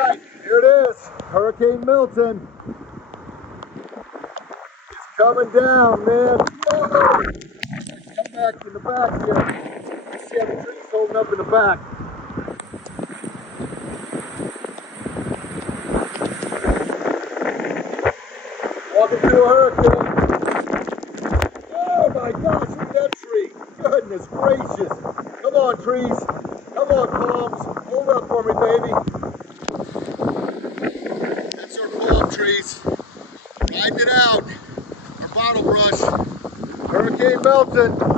Alright, here it is. Hurricane Milton. It's coming down, man. Whoa! Come back in the back here. See how the tree's holding up in the back. Walking through a hurricane. Oh my gosh, look at that tree. Goodness gracious. Come on, trees. Come on, palms. Hold up for me, baby. That's our palm trees. Riding it out. Our bottle brush. Hurricane Milton.